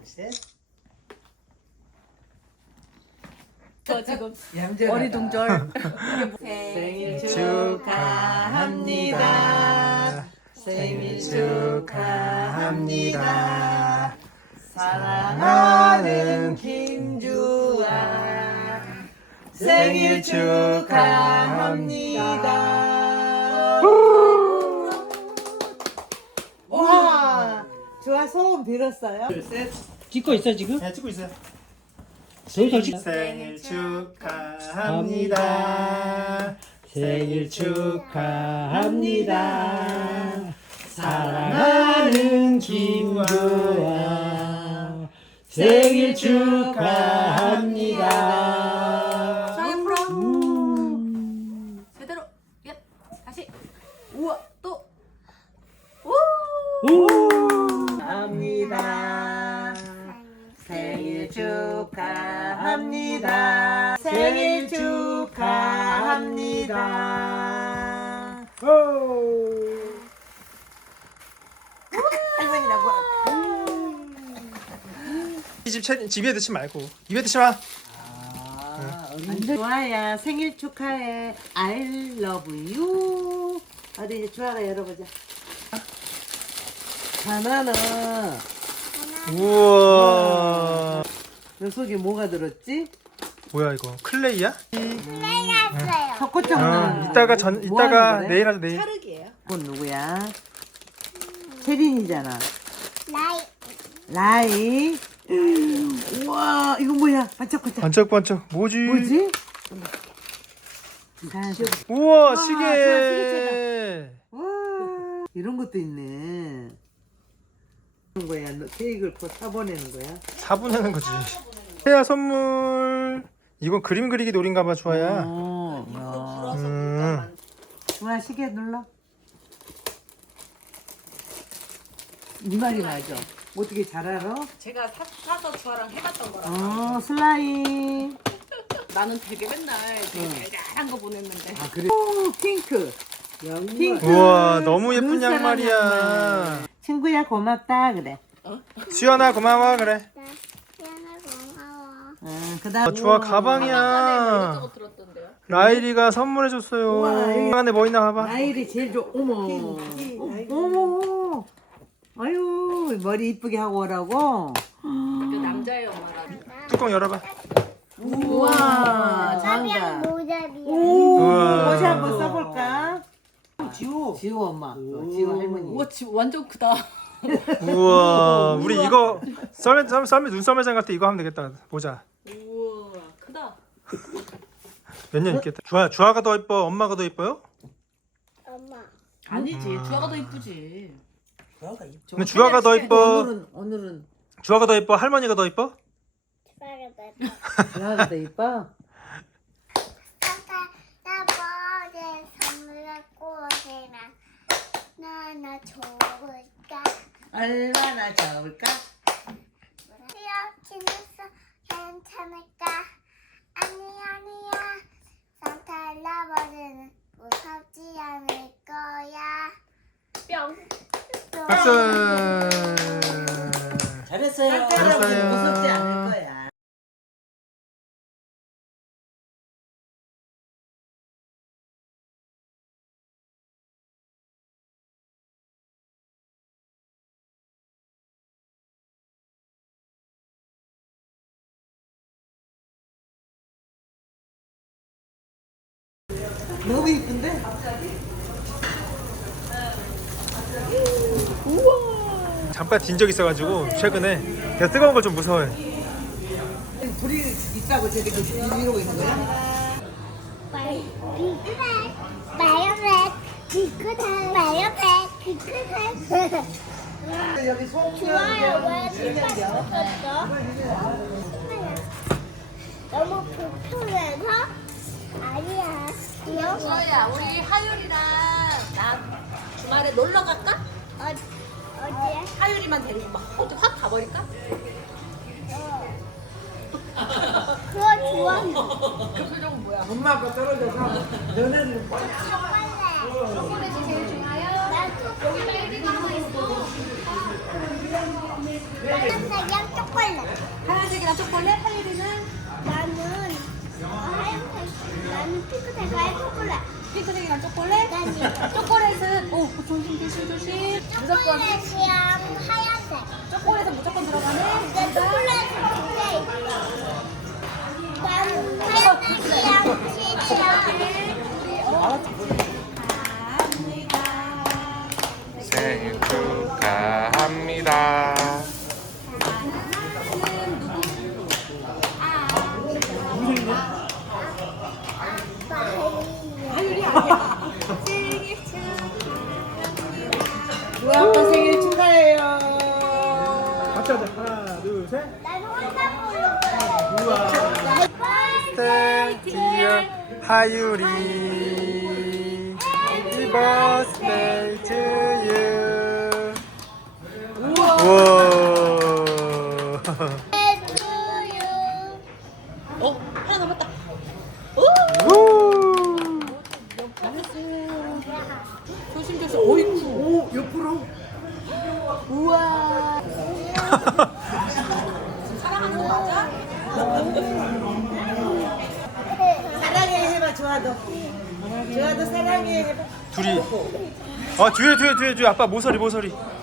셋. 저 지금 얌전하다. 어리둥절. 생일 축하합니다. 생일 축하합니다. 사랑하는 김주아 생일 축하합니다. 와, 주아 소원 빌었어요? 둘, 셋. 찍고 있어 지금? 네, 찍고 있어요. 저기서 찍. 생일 축하합니다. 생일 축하합니다. 사랑하는 김주아 생일 축하합니다. 자, 옆으로. 제대로. 예. 다시. 우와, 또. 우! 합니다. 생일 축하합니다. 생일 축하합니다. 할머니라고. 집에 넣지 말고 입에 넣지 마. 완전 주아야 생일 축하해. I love you. 어디 이제 주아가 열어보자. 바나나. 우와. 요 속에 뭐가 들었지? 뭐야 이거 클레이야? 석고장 넣은. 이따가 내일 하자 내일. 찰흙이에요. 이건 누구야? 채린이잖아. 라이. 우와, 이거 뭐야? 반짝반짝. 반짝반짝 뭐지? 뭐지? 우와 좋아, 시계. 와, 이런 것도 있네. 이런 거야. 너 케이크를 사보내는 거야? 사보내는 거지. 태야 선물. 이건 그림 그리기 놀인가봐 주아야. 주아 시계 눌러. 네 말이 맞아. 어떻게 잘 알아? 제가 사서 저랑 해봤던 거라. 슬라임. 나는 되게 맨날 되게 달달한 거 보냈는데. 아 그래. 오, 핑크. 핑크. 우와 너무 예쁜 눈사람 양말이야. 양말. 친구야 고맙다 그래. 수연아 고마워 그래. 그다음. 주아 뭐 가방이야. 이것저것 들었던데요. 라일이가 선물해줬어요. 우와, 여기- 안에 뭐 있나 봐봐. 나일이 제일 좋아. 어머. 어머. 아유 머리 이쁘게 하고 오라고. 그 남자의 엄마라. 뚜껑 열어봐. 우와 장갑. 모자비야. 우와. 옷이 한번 써볼까? 지호 엄마. 지호 할머니. 우와, 완전 크다. 우와 우리 이거 눈썰 매장 갈 때 이거 하면 되겠다. 모자 우와, 크다. 몇 년 있겠다. 주아가 더 이뻐 엄마가 더 이뻐요? 엄마. 아니지, 주아가 더 이쁘지. 근데 주아가 더 이뻐. 오늘은 주아가 더 이뻐 할머니가 더 이뻐? 주아가 더 이뻐. 산타 나버린 선물 갖고 오시면 나나 좋을까? 얼마나 좋을까? 이렇게 해서 괜찮을까? 아니야. 산타 나버리는 무섭지 않을 거야. 뿅. 박수. 잘했어요. 잘했어요. 무섭지 않을 거야. 너무 이쁜데? 잠깐 딘 적 있어가지고 최근에 내가 뜨거운 걸 좀 무서워해. 불이 있다고 저기 이러고 있는 거야? 마요넷 비크다. 여기 송 좋아요. 왜 비켰어? 너무 불편해서? 아니야. 주아야, 우리 하율이랑 나 주말에 놀러 갈까? 어디에? 하율이만 데리고 막 어디 확 가버릴까? 그거 좋아. 그 표정은 뭐야? 엄마 아빠 떨어져서 너네는 초콜릿이 제일 좋아요. 난 초콜릿. 나는 그냥 초콜릿. 핑크색이랑 초콜릿, 하율이는 나는 하얀색. 나는 핑크색 하얀 초콜릿. 핑크색이랑 초콜릿. 초콜릿은 조심. 무조건 초콜릿이랑 하얀색. 초콜릿은 무조건 들어가네. 근데 초콜릿은 두개 있어. 나는 하얀색이랑 치즈랑. 생일 축하합니다. 우리 아빠 생일 축하해요. 같이 하자. 하나, 둘, 셋. 나는 혼자 부를 거야. 우와. birthday dear 하유리. Happy birthday to you. 우와. 하나 남았다. 우. 조심. 오이쿠. 오, 옆으로. 우와. 사랑하는 거 맞아? 사랑해 해봐 좋아도. 좋아도 사랑해 해봐. 둘이. 뒤에 아빠 모서리.